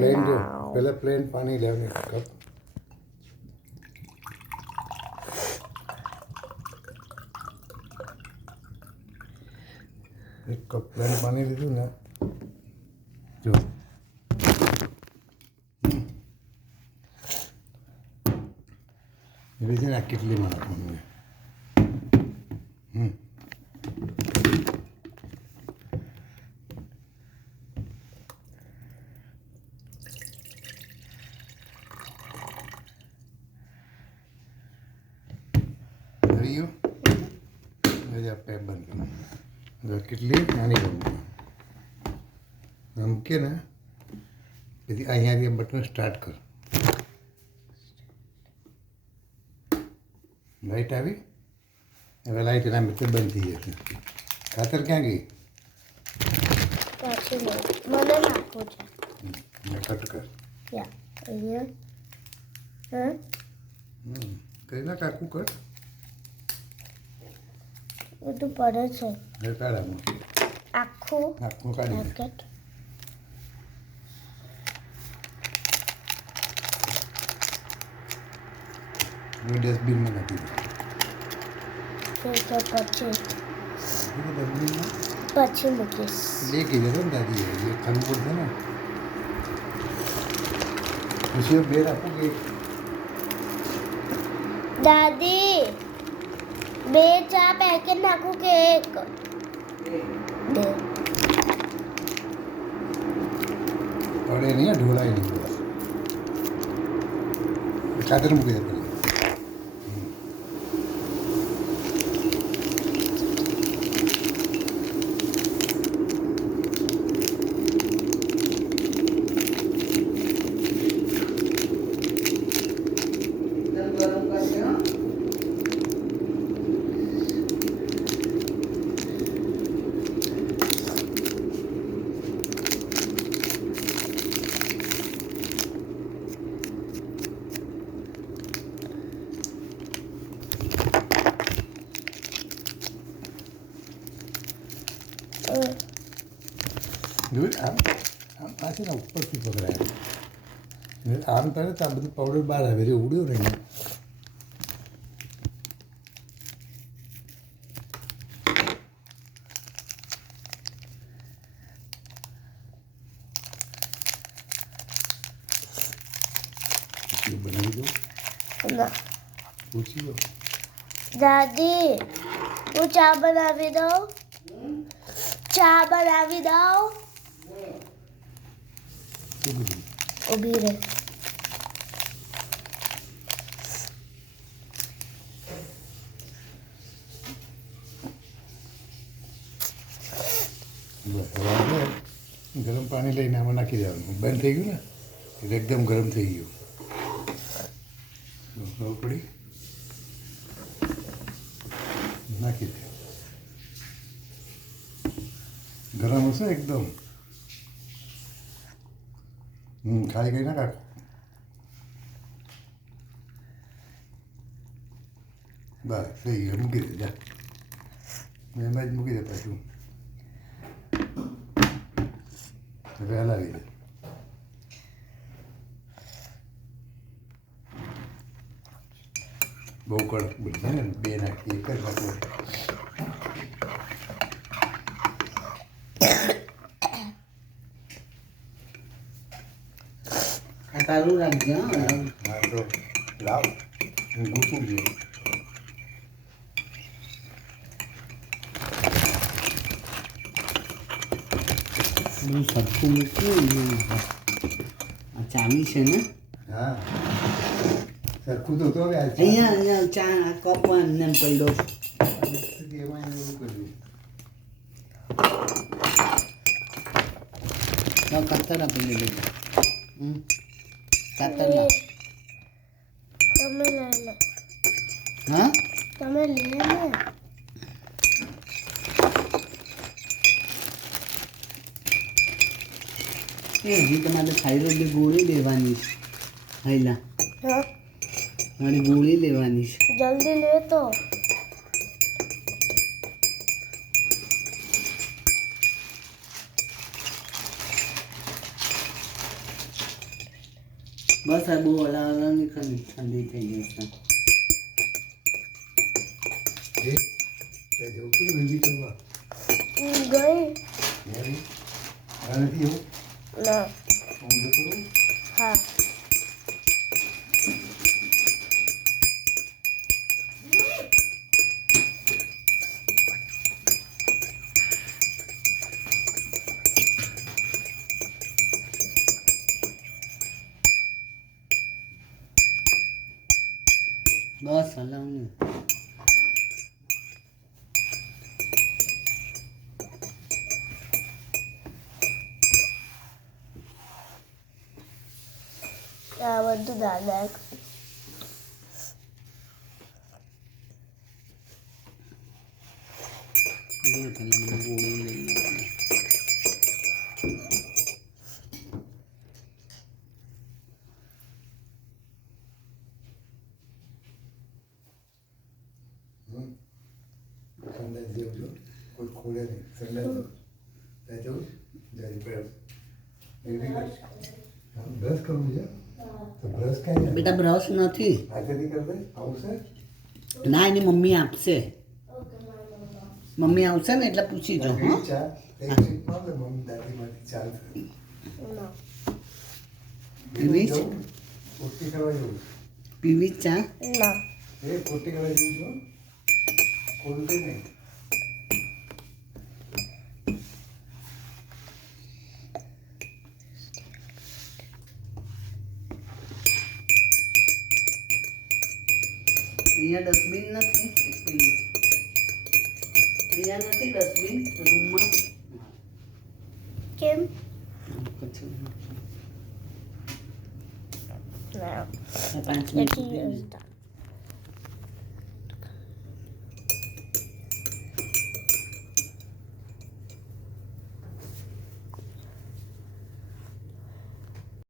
Plane જો પહેલાં plane પાણી લેવાનું એક કપ. એક કપ પ્લેન પાણી લીધું ને જો એવી છે ને આ કેટલીમાં નાખવાનું છે. થઈ ગયું હવે પેપ બંધ કરવાનું. હવે કેટલી નાની કરવાનું આમ કે ને પછી અહીંયાથી બટન સ્ટાર્ટ કર. લાઈટ આવી હવે લાઈટ એના મિત્ર બંધ થઈ જશે. ખાતર ક્યાં ગઈ? પછી મને નાખવું છે. કટ કર. યા અહીંયા હા કઈ ના કાકું કર. બધું પડે છે હવે કાઢામાં આખું આખું કાઢી દે. પેકેટ. હવે ડસ્ટબિનમાં નાખી દે. તો પછી ડસ્ટબિનમાં પછી મૂકીશ. લે કે જતો ને દાદી એ ખાવું પડશે ને. પછી બે રાખું કે દાદી બે ચા પેકેટ નાખું કે એક? બે. પડે નહીં ઢોળાય નહીં બસ. ખાતર મૂકી દે પેલા. જોયું આમ આમ આ છે ને ઉપરથી પકડાય. આમ કરે તો આ બધું પાવડર બહાર આવે એટલે ઉડ્યો ને અહીંયા. બનાવી દો ના પૂછી દો. દાદી હું ચા બનાવી દઉં? ચા બનાવી દઉં? શું કીધું? ઊભી રહે. બસ હવે આપણે ગરમ પાણી લઈને આમાં નાખી દેવાનું. બંધ થઈ ગયું ને એટલે એકદમ ગરમ થઈ ગયું. ખબર પડી? નાખી દે. ગરમ હશે એકદમ. ખાઈ ગઈ ના કાક. બસ થઈ ગયું. મૂકી દે જા. એમાં જ મૂકી દે પાછું. હવે હલાવી દે. બહુ કડક બનશે ને બે નાખી એક જ નાખવું. ચાલુ રાખજો. હા તો લાવ ગૂંથવું જોઈએ. બધું સરખું મૂક્યું. આ ચાવી છે ને હા સરખું તો હવે અહીંયા અહીંયા ચા કપ ને પડ્યો. એમાં એવું કર્યું. કતર આપી દે બેટા. કતર લાવ. તમે લઈ લે. હા તમે લે ને. એ હજી તમારે થાઇરોઇડની ગોળી લેવાની છે. હાઈલા હા મારી ગોળી લેવાની છે. જલ્દી લે તો. બસ આ બહુ હલાવવાની ઠંડી થઈ ગઈ છે. એ તે જવું છું મહેંદી કરવા ગઈ યારી આ નથી એવું ના હું જતો રહું હા બસ હલાવની. આ બધું દાદા જો પેલા મને ગોળી લઈ લેવાની. સંડાસ જેવું જો કોઈ ખોલે નહીં સંડાસ ત્યાં જવું જાય બ્રશ બ્રશ કરવું છે તો બ્રશ ક્યાં જાય બેટા બ્રશ નથી. હાથેથી કરી દે આવશે ના એની મમ્મી આપશે. મમ્મી આવશે ને એટલે પૂછી જો. હા ચા એક સીટ માં આવે મમ્મી દાદીમાંથી ચાલશે ના પીવી છે? પોટી કરવા જવું પીવી જ ચા? ના એ પોટી કરવા જવું છું ખોલતે નહીં અહીંયા ડસ્ટબિન નથી. એક મિનિટ. અહીંયા નથી ડસ્ટબિન રૂમમાં. કેમ પછી ના 5 મિનિટ એટલી